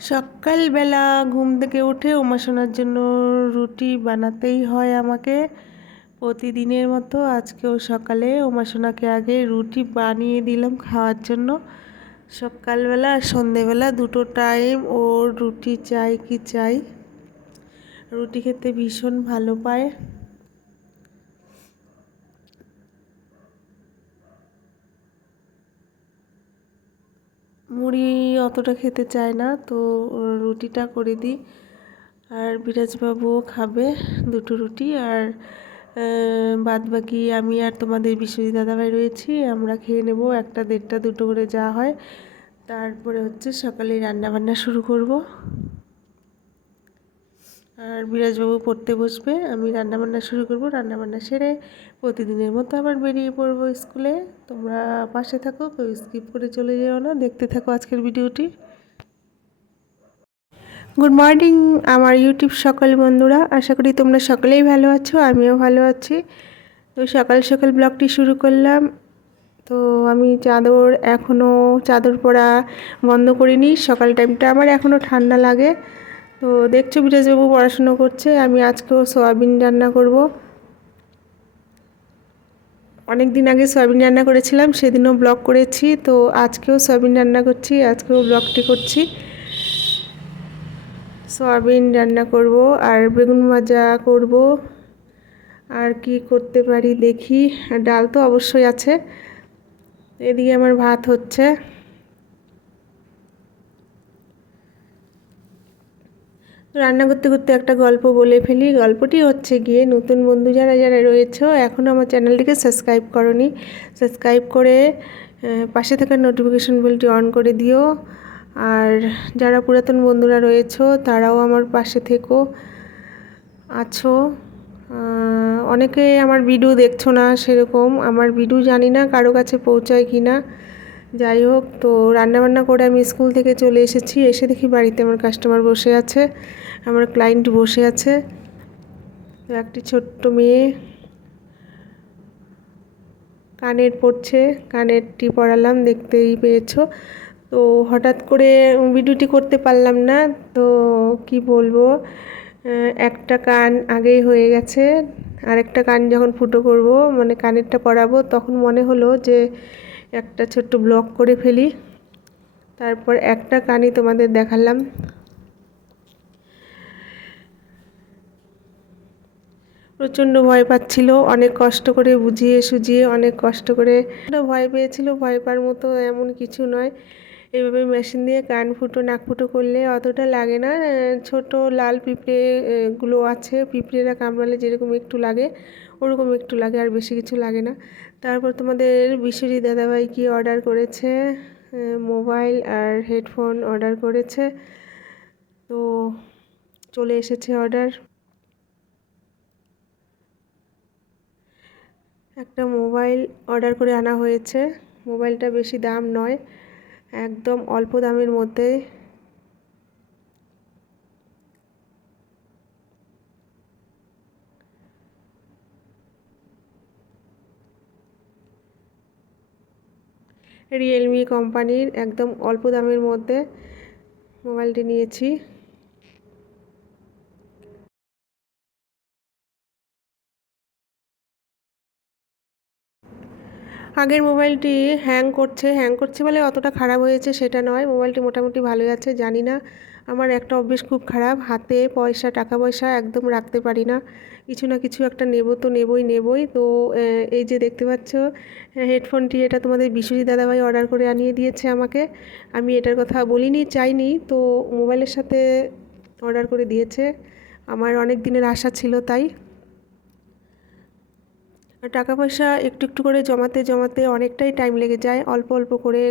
সকালবেলা ঘুম থেকে উঠে উমাসনার জন্য রুটি বানাতেই হয় আমাকে। প্রতিদিনের মতো আজকেও সকালে উমাসনাকে আগে রুটি বানিয়ে দিলাম খাওয়ার জন্য। সকালবেলা আর সন্ধেবেলা দুটো টাইম ওর রুটি চাই কি চাই? রুটি খেতে ভীষণ ভালো পায়। মুড়ি অতটা খেতে চায় না, তো রুটিটা করে দিই। আর বিরাজবাবুও খাবে দুটো রুটি। আর বাদ বাকি আমি আর তোমাদের বিশ্বজিৎ দাদাভাই রয়েছি, আমরা খেয়ে নেব একটা দেড়টা দুটো করে যা হয়। তারপরে হচ্ছে সকালে রান্নাবান্না শুরু করব। আর বিরাজবাবু পড়তে বসবে, আমি রান্নাবান্না শুরু করব, রান্নাবান্না সেরে প্রতিদিনের মতো আবার বেরিয়ে পড়ব স্কুলে। তোমরা পাশে থাকো, কেউ স্কিপ করে চলে যেও না, দেখতে থাকো আজকের ভিডিওটি। গুড মর্নিং আমার ইউটিউব সকল বন্ধুরা, আশা করি তোমরা সকলেই ভালো আছো, আমিও ভালো আছি। তো সকাল সকাল ব্লগটি শুরু করলাম। তো আমি চাদর এখনও চাদর পরা বন্ধ করিনি, সকাল টাইমটা আমার এখনও ঠান্ডা লাগে। তো দেখছ বিরাজবাবু পড়াশুনো করছে, আমি আজকেও সোয়াবিন রান্না করব। অনেক দিন আগে সয়াবিন রান্না করেছিলাম, সেদিনও ব্লগ করেছি, তো আজকেও সয়াবিন রান্না করছি, আজকেও ব্লগটি করছি। সয়াবিন রান্না করব, আর বেগুন ভাজা করব, আর কি করতে পারি দেখি। ডাল তো অবশ্যই আছে, এদিকে আমার ভাত হচ্ছে। রান্না করতে করতে একটা গল্প বলে ফেলি। গল্পটি হচ্ছে গিয়ে নতুন বন্ধু যারা যারা রয়েছে এখনও আমার চ্যানেলটিকে সাবস্ক্রাইব করনি, সাবস্ক্রাইব করে পাশে থাকা নোটিফিকেশন বেলটি অন করে দিও। আর যারা পুরাতন বন্ধুরা রয়েছে, তারাও আমার পাশে থেকো, আছো। অনেকে আমার ভিডিও দেখছ না সেরকম। আমার ভিডিও জানি না কারও কাছে পৌঁছায় কি না যাই হোক, তো রান্নাবান্না করে আমি স্কুল থেকে চলে এসেছি। এসে দেখি বাড়িতে আমার কাস্টমার বসে আছে, আমার ক্লায়েন্ট বসে আছে। তো একটি ছোট্ট মেয়ে কানের পড়ছে কানেরটি পড়ালাম দেখতেই পেয়েছ। তো হঠাৎ করে ভিডিওটি করতে পারলাম না, তো কি বলব একটা কান আগেই হয়ে গেছে। আরেকটা কান যখন ফুটো করব মানে কানেরটা পরাবো, তখন মনে হলো যে একটা ছোট্ট ব্লগ করে ফেলি। তারপর একটা কানই তোমাদের দেখালাম। প্রচণ্ড ভয় পাচ্ছিল, অনেক কষ্ট করে বুঝিয়ে সুজিয়ে অনেক কষ্ট করে। ভয় পেয়েছিল, ভয় পাওয়ার মতো এমন কিছু নয়। এইভাবে মেশিন দিয়ে কান ফুটো, নাক ফুটো করলে অতটা লাগে না। ছোট লাল পিঁপড়েগুলো আছে, পিঁপড়েরা কামড়ালে যেরকম একটু লাগে, ওরকম একটু লাগে আর বেশি কিছু লাগে না। তারপর তোমাদের বিশ্বজিৎ দাদাভাই কি অর্ডার করেছে? মোবাইল আর হেডফোন অর্ডার করেছে। তো চলে এসেছে অর্ডার একটা মোবাইল অর্ডার করে আনা হয়েছে। মোবাইলটা বেশি দাম নয়। একদম অল্প দামের মধ্যে রিয়েলমি কোম্পানির একদম অল্প দামের মধ্যে মোবাইলটি নিয়েছি। আগের মোবাইলটি হ্যাং করছে। হ্যাং করছে বলে অতটা খারাপ হয়েছে সেটা নয়। মোবাইলটি মোটামুটি ভালোই আছে, জানি না। আমার একটা অভ্যেস খুব খারাপ, হাতে পয়সা, টাকা পয়সা একদম রাখতে পারি না। কিছু না কিছু একটা নেব তো নেবই নেবই। তো এই যে দেখতে পাচ্ছ হেডফোনটি এটা তোমাদের বিশ্বজিৎ দাদাভাই অর্ডার করে আনিয়ে দিয়েছে আমাকে। আমি এটার কথা বলিনি, চাইনি। তো মোবাইলের সাথে অর্ডার করে দিয়েছে। আমার অনেক দিনের আশা ছিল তাই। টাকা পয়সা একটু একটু করে জমাতে জমাতে অনেকটাই টাইম লেগে যায়। অল্প অল্প করে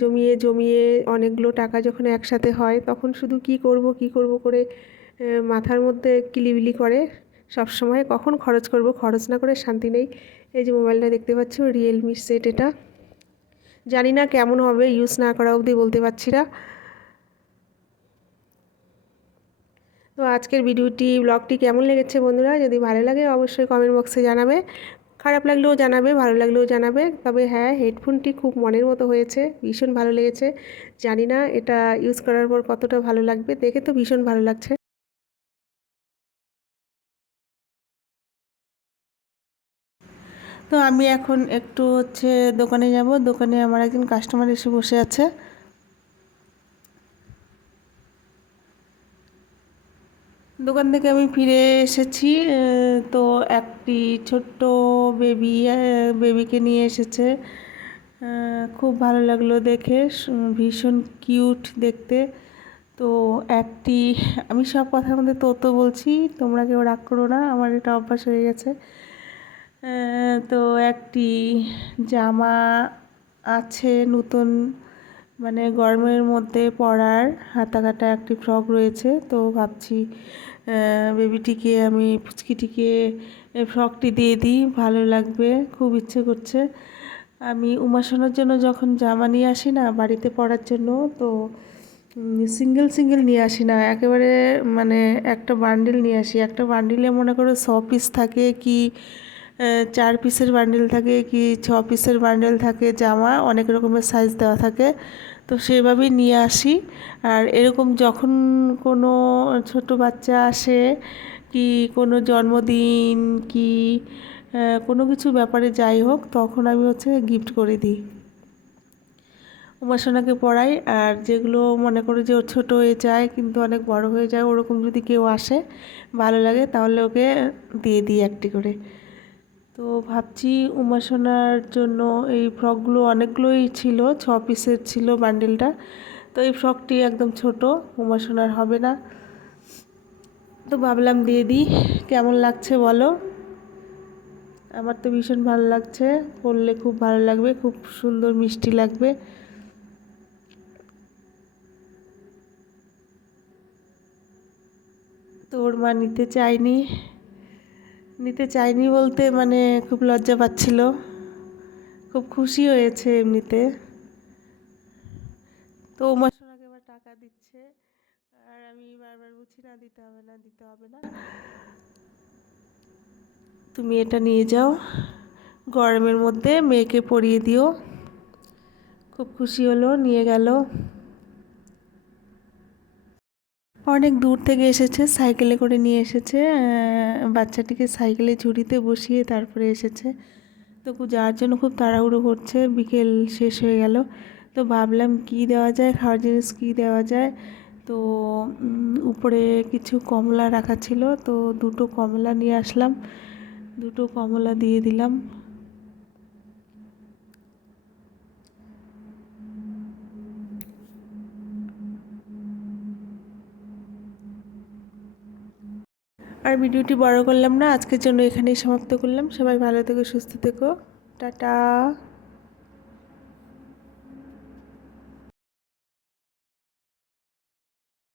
জমিয়ে জমিয়ে অনেকগুলো টাকা যখন একসাথে হয়, তখন শুধু কি করব কি করব করে মাথার মধ্যে কিলিবিলি করে। সব সময় কখন খরচ করব, খরচ না করে শান্তি নেই। এই যে মোবাইলটা দেখতে পাচ্ছ রিয়েলমি সেট এটা। জানি না কেমন হবে ইউজ না করা অবধি বলতে পারছি না। তো আজকের ভিডিওটি, ব্লগটি কেমন লেগেছে বন্ধুরা? যদি ভালো লাগে অবশ্যই কমেন্ট বক্সে জানাবে। খারাপ লাগলেও জানাবে, ভালো লাগলেও জানাবে। তবে হ্যাঁ হেডফোনটি খুব মনের মতো হয়েছে, ভীষণ ভালো লেগেছে। জানি না এটা ইউজ করার পর কতটা ভালো লাগবে, দেখে তো ভীষণ ভালো লাগছে। তো আমি এখন একটু হচ্ছে দোকানে যাব। দোকানে আমার একজন কাস্টমার এসে বসে আছে। দোকান থেকে আমি ফিরে এসেছি তো একটি ছোট্ট বেবি বেবিকে নিয়ে এসেছে। খুব ভালো লাগল দেখে, ভীষণ কিউট দেখতে। তো একটি, আমি সব কথার মধ্যে তো তো বলছি, তোমরা কেউ রাগ করো না, আমার এটা অভ্যাস হয়ে গেছে। তো একটি জামা আছে নতুন মানে গরমের মধ্যে পরার হাতা কাটা একটি ফ্রক রয়েছে, তো ভাবছি বেবিটিকে আমি পুচকিটিকে ফ্রকটি দিয়ে দিই, ভালো লাগবে, খুব ইচ্ছে করছে। আমি উমাসনার জন্য যখন জামা নিয়ে আসি না, বাড়িতে পরার জন্য, তো সিঙ্গেল সিঙ্গেল নিয়ে আসি না, একেবারে মানে একটা বান্ডিল নিয়ে আসি। একটা বান্ডিলে মনে করো ছ পিস থাকে কি চার পিসের বান্ডেল থাকে কি ছ পিসের বান্ডিল থাকে, জামা অনেক রকমের সাইজ দেওয়া থাকে। তো সেভাবেই নিয়ে আসি। আর এরকম যখন কোনো ছোট বাচ্চা আসে কি কোনো জন্মদিন কি কোনো কিছু ব্যাপারে যাই হোক, তখন আমি হচ্ছে গিফট করে দিই। উমাসনাকে পড়াই। আর যেগুলো মনে করে যে ও ছোটো হয়ে যায় কিন্তু অনেক বড় হয়ে যায়, ওরকম যদি কেউ আসে, ভালো লাগে, তাহলে ওকে দিয়ে দিই একটি করে। তো ভাবছি উমাসনার জন্য এই ফ্রকগুলো অনেকগুলোই ছিল, ছ পিসের ছিল বান্ডেলটা তো এই ফ্রকটি একদম ছোট উমাসনার হবে না। তো ভাবলাম দিয়ে দিই, কেমন লাগছে বলো? আমার তো ভীষণ ভালো লাগছে, পরলে খুব ভালো লাগবে, খুব সুন্দর মিষ্টি লাগবে। তো ওর মা নিতে চায়নি। নিতে চাইনি বলতে মানে খুব লজ্জা পাচ্ছিল। খুব খুশি হয়েছে এমনিতে। তো উমা সোনাকে টাকা দিচ্ছে। আর আমি বারবার বলছি, না, দিতে হবে না, দিতে হবে না। তুমি এটা নিয়ে যাও। গরমের মধ্যে মেয়েকে পরিয়ে দিও। খুব খুশি হলো, নিয়ে গেল। অনেক দূর থেকে এসেছে, সাইকেলে করে নিয়ে এসেছে বাচ্চাটিকে সাইকেলে ঝুড়িতে বসিয়ে তারপরে এসেছে। তো যাওয়ার জন্য খুব তাড়াহুড়ো করছে, বিকেল শেষ হয়ে গেল। তো ভাবলাম কি দেওয়া যায়, খাওয়ার জিনিস কী দেওয়া যায়? তো উপরে কিছু কমলা রাখা ছিল, তো দুটো কমলা নিয়ে আসলাম। দুটো কমলা দিয়ে দিলাম। আর ভিডিওটি বড় করলাম না, আজকের জন্য এখানেই সমাপ্ত করলাম। সবাই ভালো থেকো, সুস্থ থেকো। টাটা।